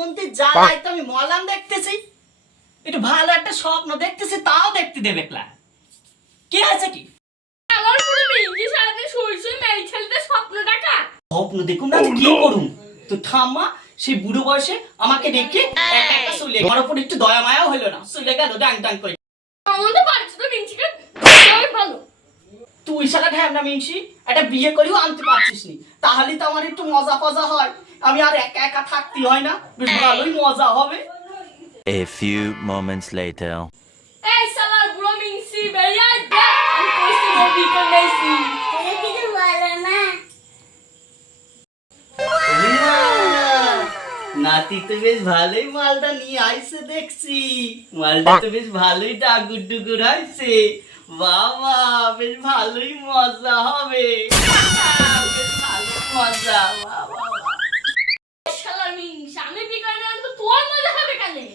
মন্দির জ্বালাই তো আমি মলাম দেখতেছি, একটু ভালো একটা স্বপ্ন দেখতেছি, তাও দেখতে দেবে ক্লা। কি আছে কি? আমার পুরো মেয়ে সারাদিন শুই শুই মেয়ে ছেলেদের স্বপ্ন দেখা। স্বপ্ন দেখুন না কি করুন? তো থাম্মা সেই বুড়ো বয়সে আমাকে দেখে একা একা চলে গেল। আমার উপর একটু দয়া মায়াও হলো না, চলে গেল ডাং ডাং করে। আমাদের বাড়িতে তো মিনচিকে ভালো। তুই শালা ঢ্যামনা মিনসি একটা বিয়ে করেও আনতে পারছিস নি, তাহলে তো আমার একটু মজা ফজা হয়, আমি আর একা একা থাকতে হয় না, বেশ ভালোই মজা হবে। A few moments later. এই শালার বুড়ো মিনচি বেরিয়ে যা, আমি কইছি নবী কইছি এটা কিছু বলো না। নাতি তো বেশ ভালোই মালটা নিয়ে আইছে দেখছি, মালটা তো বেশ ভালোই ডাগুর ডুগুর হয়েছে। বাবা বেশ ভালোই মজা হবে, বেশ ভালো মজা। বাবা শালার মিনচি আমি বিকালে না তো তোর মজা হবে কানে।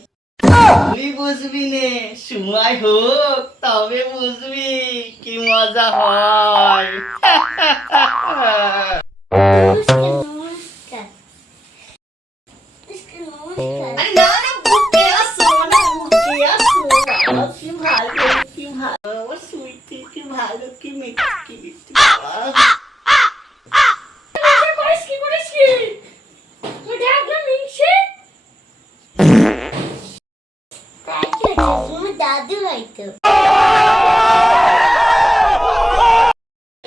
তুই বুঝবি নে, সময় হোক তবে বুঝবি কি মজা হয়। নমস্কার। নমস্কার। আরে না না, বুকে আসো না, বুকে আসো। বাবা কি ভালো, কি ভালো আমার সুইটি, কি ভালো, কি মিষ্টি, কি মিষ্টি। কি করিস কি তুই দেখ না মিনচি তাই কি হচ্ছে? তোমার দাদু হয়তো।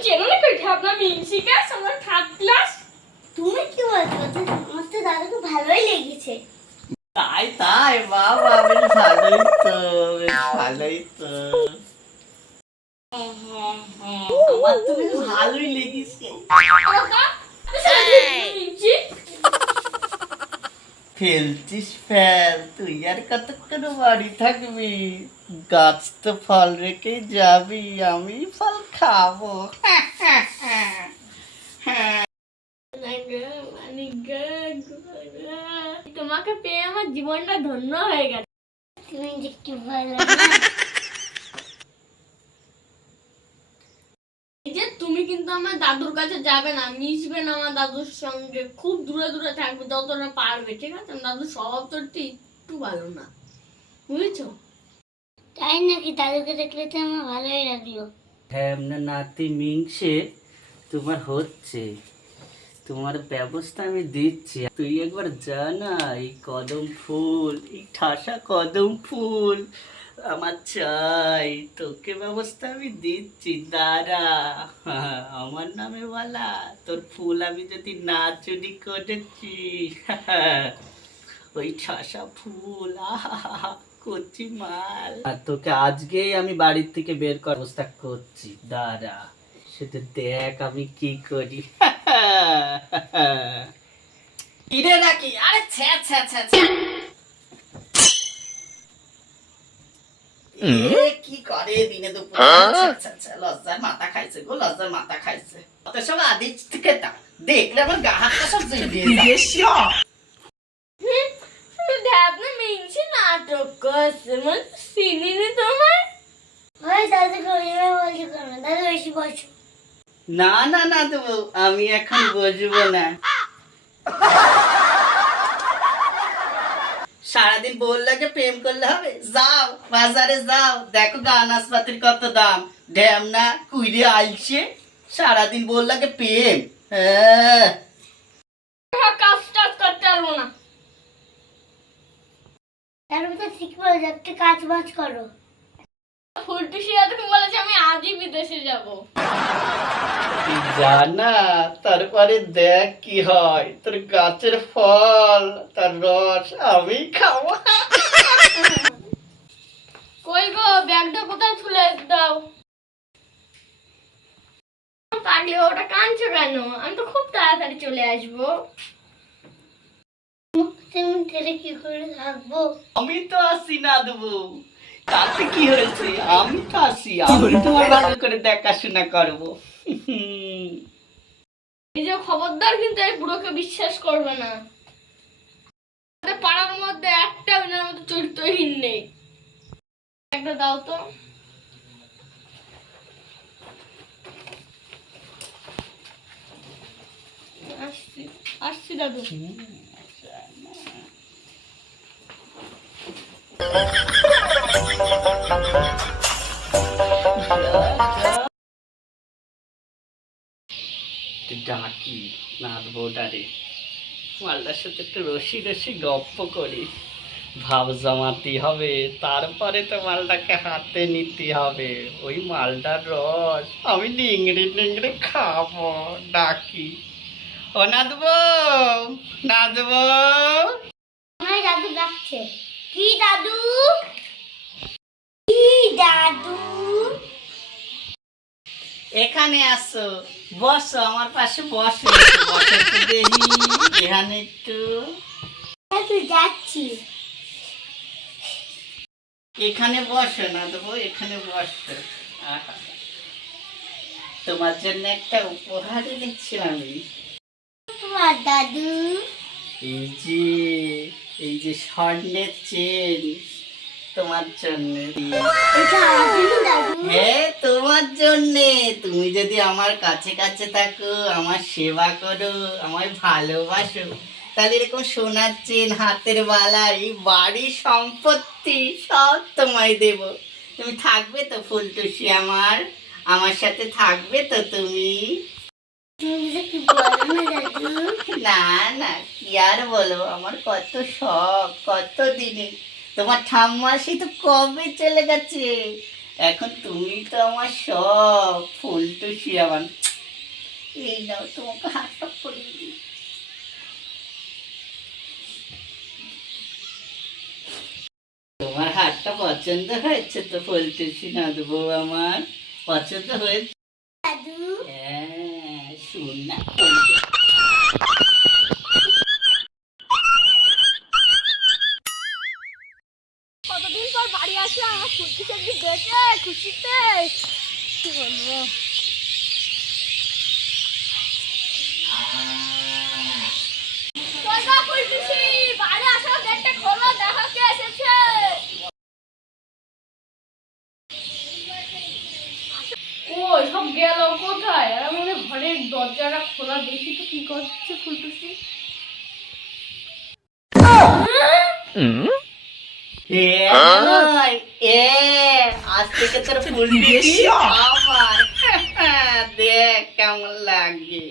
কেন না কই ভাবনা মিনচি কে শালার থার্ড ক্লাস। তুমি কি বলছো? আমার তো দাদুকে ভালোই লেগেছে। তাই তাই, বাবা বেশ ভালোই তো, বেশ ভালোই তো। হ্যাঁ হ্যাঁ হ্যাঁ। আমার তো বেশ ভালোই লেগেছে। ওকা মিনচি ফেলছিস ফেল, তুই আর কতক্ষণ বাড়ি থাকবি? গাছ তো ফল রেখে যাবি, আমি ফল খাবো। তোমাকে পেয়ে আমার জীবনটা ধন্য হয়ে গেছে। তুমি যে কি ভালো না। এই যে তুমি কিন্তু আমার দাদুর কাছে যাবে না, মিশবে না আমার দাদুর সঙ্গে, খুব দূরে দূরে থাকবে যতটা পারবে, ঠিক আছে? আমার দাদুর স্বভাব তো একটু ভালো না, বুঝেছো? তাই নাকি? দাদুকে দেখলে তো আমার ভালোই লাগলো। হ্যাঁ না নাতি মিংসে, তোমার হচ্ছে, তোমার ব্যবস্থা আমি দিচ্ছি। তুই একবার যা না, এই কদম ফুল, এই ঠাসা কদম ফুল আমার চাই, তোকে ব্যবস্থা আমি দিচ্ছি, দাঁড়া। আমার নামে বলা, তোর ফুল আমি যদি না চুরি করেছি, ওই ঠাসা ফুল আহা করছি মাল, আর তোকে আজকেই আমি বাড়ির থেকে বের করার ব্যবস্থা করছি, দাঁড়া শুধু দেখ আমি কি করি। কিরে নাকি? আরে ছ্যা ছ্যা ছ্যা ছ্যা। এ কি করে দিনে দুপুরে? ছ্যা ছ্যা ছ্যা, লজ্জার মাথা খাইছে গো, লজ্জার মাথা খাইছে। অত সব আদিজ থেকে দেখলে আমার গা হাতটা সব জ্বলিয়ে যায়। ধ্যাবনা মিনছি নাটক করছে, মানে চিনিনি তোমার। ওই দাদুকে ওইভাবে বলছো কেন? দাদু বেশি বসো। না না না দেবো, আমি এখন বসবো না। সারাদিন বললে যে প্রেম করলে হবে, যাও বাজারে যাও, দেখো গান আসপাতির কত দাম, ড্যাম না কুইরে আইছে। সারাদিন বললে যে প্রেম, হ্যাঁ। কাজ টাজ করতে পারবো না। তার মধ্যে ঠিক বলেছো, একটা কাজ বাজ করো। ফুলটু শিয়া তুমি বলেছে আমি আজই বিদেশে যাব। তুই জানা, তারপরে দেখ কি হয়, তোর গাছের ফল তার রস আমি খাবো। কই গো ব্যাগটা কোথায় তুলে দাও? পারলে ওটা কাঁদছো কেন? আমি তো খুব তাড়াতাড়ি চলে আসবো। তুমি ছেড়ে কি করে থাকবো? আমি তো আসি না দেবো, তাতে কি হয়েছে, আমি তো আসি, আমি তোমার ভালো করে দেখাশোনা করবো। এই যে খবরদার কিন্তু এই বুড়োকে বিশ্বাস করবে না। আমাদের পাড়ার মধ্যে একটা ওনার মতো চরিত্রহীন নেই। একটা দাও তো। আসছি আসছি দাদু। ডাকি নাথবোটারে, মালটার সাথে একটু রসি রসি গপ্প করি, ভাব জমাতে হবে, তারপরে তো মালটাকে হাতে নিতে হবে। ওই মালটার রস আমি নিংড়ে নিংড়ে খাবো। ডাকি, ও নাথবো, নাথবো। আমার দাদু ডাকছে। কি দাদু? কি দাদু? এখানে আসো, বসো আমার পাশে, বসো বসো তো দেখি এখানে একটু। দাদু যাচ্ছি। এখানে বসো না দেবো, এখানে বসো। আহা, তোমার জন্য একটা উপহার এনেছি আমি। তোমার দাদু। এই যে, এই যে স্বর্ণের চেন তোমার জন্য। এটা আমার জন্য দাদু। হ্যাঁ তোমার জন্যে। তুমি যদি আমার কাছে কাছে থাকো, আমার সেবা করো, আমায় ভালোবাসো, তাহলে এরকম সোনার চেন, হাতের বালা, এই বাড়ির সম্পত্তি সব তোমায় দেব। তুমি থাকবে তো ফুলটুসি আমার, আমার সাথে থাকবে তো তুমি? তুমি যে কি বলো না দাদু। না না, কি আর বলো, আমার কত শখ, কত দিনে। তোমার ঠাম্মা সে তো কবে চলে গেছে, এখন তুমি তো আমার সব ফুলটুসি আমার। এই নাও, তোমাকে হাতটা পরিয়ে দিই। তোমার হাতটা পছন্দ হয়েছে তো ফুলটুসি নাথবো আমার? পছন্দ হয়েছে? দাদু। হ্যাঁ, শুন না। কতদিন পর বাড়ি আসে আমার ফুলটুসি একদিন দেখে খুশিতে কি বলবো। কই গো ফুলটুসি, বাড়ি আসো, গেটটা খোলো, দেখো কে এসেছে। কই সব গেল কোথায়? আর মনে ঘরের দরজাটা খোলা, দেখি তো কি করছে ফুলটুসি। আজ থেকে তোর ফুলটুসি আমার। দেখ কেমন লাগে।